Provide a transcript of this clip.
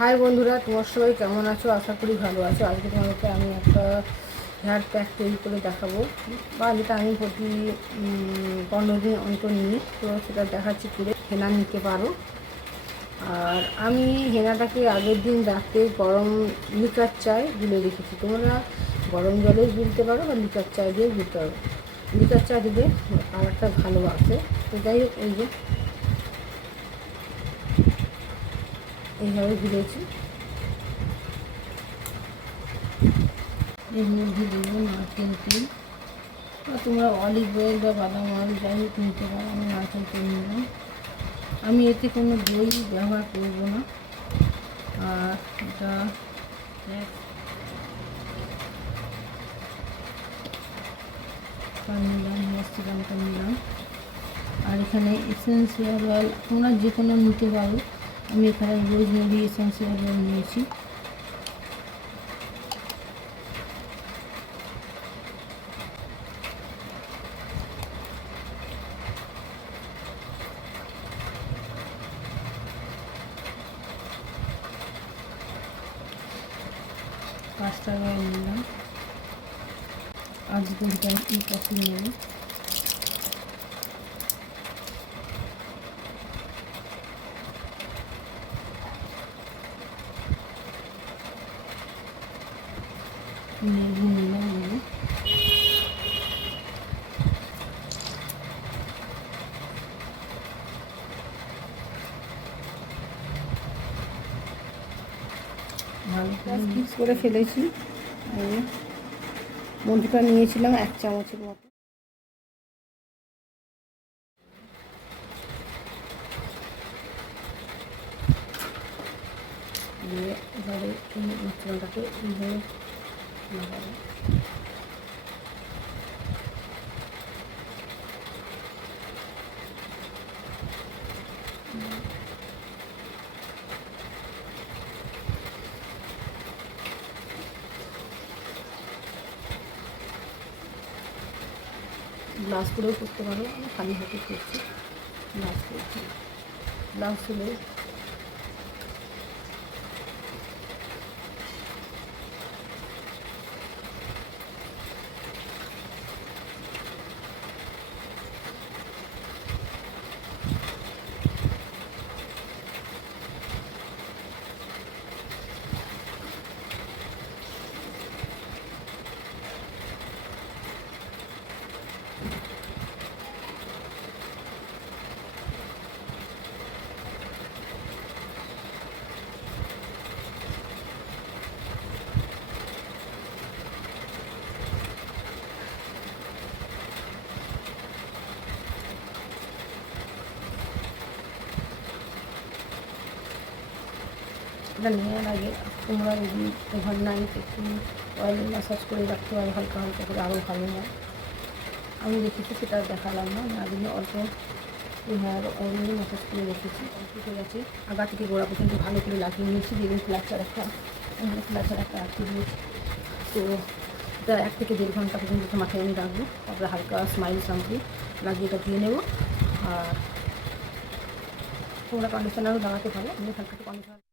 High বন্ধুরা, তোমার সবাই কেমন আছো? আশা করি ভালো আছো। আজকে তোমাদেরকে আমি একটা হেয়ার প্যাক তৈরি করে দেখাবো, বা যেটা আমি প্রতি 15 দিন অন্তর নিই, তো সেটা দেখাচ্ছি করে হেনা নিতে পারো। আর আমি হেনাটাকে আগের দিন রাতে গরম লিকার চায় গুলে রেখেছি। তোমরা গরম জলে গুলতে পারো বা লিকার চায় দিয়ে গুলতে পারো। লিকার চা দিলে কালারটা ভালো আসে। তো যাই হোক, এই যে এইভাবে গুলেছি। এর মধ্যে দেবো নারকেল তেল, বা তোমরা অলিভ অয়েল বা বাদাম অয়েল যাই হোক নিতে পারো। আমি নারকেল তেল নিলাম। আমি এতে কোনো দই ব্যবহার করব না। আর এটা নিলাম, মিষ্টি লঙ্কা নিলাম। আর এখানে এসেন্সিয়াল অয়েল তোমরা যে কোনো নিতে পারো। আমি এখানে রোজমেরি এসেন্সিয়াল অয়েল নিয়েছি। পাঁচটা অয়েল নিলাম। আজকে এই কফি নেব। লেবু নিলাম, লেবু। ভালো মিক্স করে ফেলেছি। মধুটা নিয়েছিলাম 1 চামচের মতো। দিয়ে এবারে এই মশলাটাকে এইভাবে লাগাবো। গ্লাস করেও করতে পারো, আমি খালি হাতে করছি। গ্লাস করছি, গ্লাস হলে এটা নেওয়ার আগে তোমরা যদি ওভারনাইট একটু অয়েল ম্যাসাজ করে রাখতে পারো হালকা হালকা করে, আরও ভালো হয়। আমি দেখেছি, সেটা দেখালাম না। আমি আগে অল্প হেয়ার অয়েল ম্যাসাজ করে রেখেছি। ঠিক আছে, আগা থেকে গোড়া পর্যন্ত ভালো করে লাগিয়ে নিয়েছি। দেখুন ফ্ল্যাচার একটা রাখতে দিয়েছি। তো এটা 1 থেকে 1.5 ঘন্টা পর্যন্ত মাথায় আমি রাখবো। তারপরে হালকা স্মাইল শ্যাম্পু লাগিয়ে এটা ধুয়ে নেবো। আর তোমরা কন্ডিশনারও লাগাতে পারো। আমি হালকা কন্ডিশনার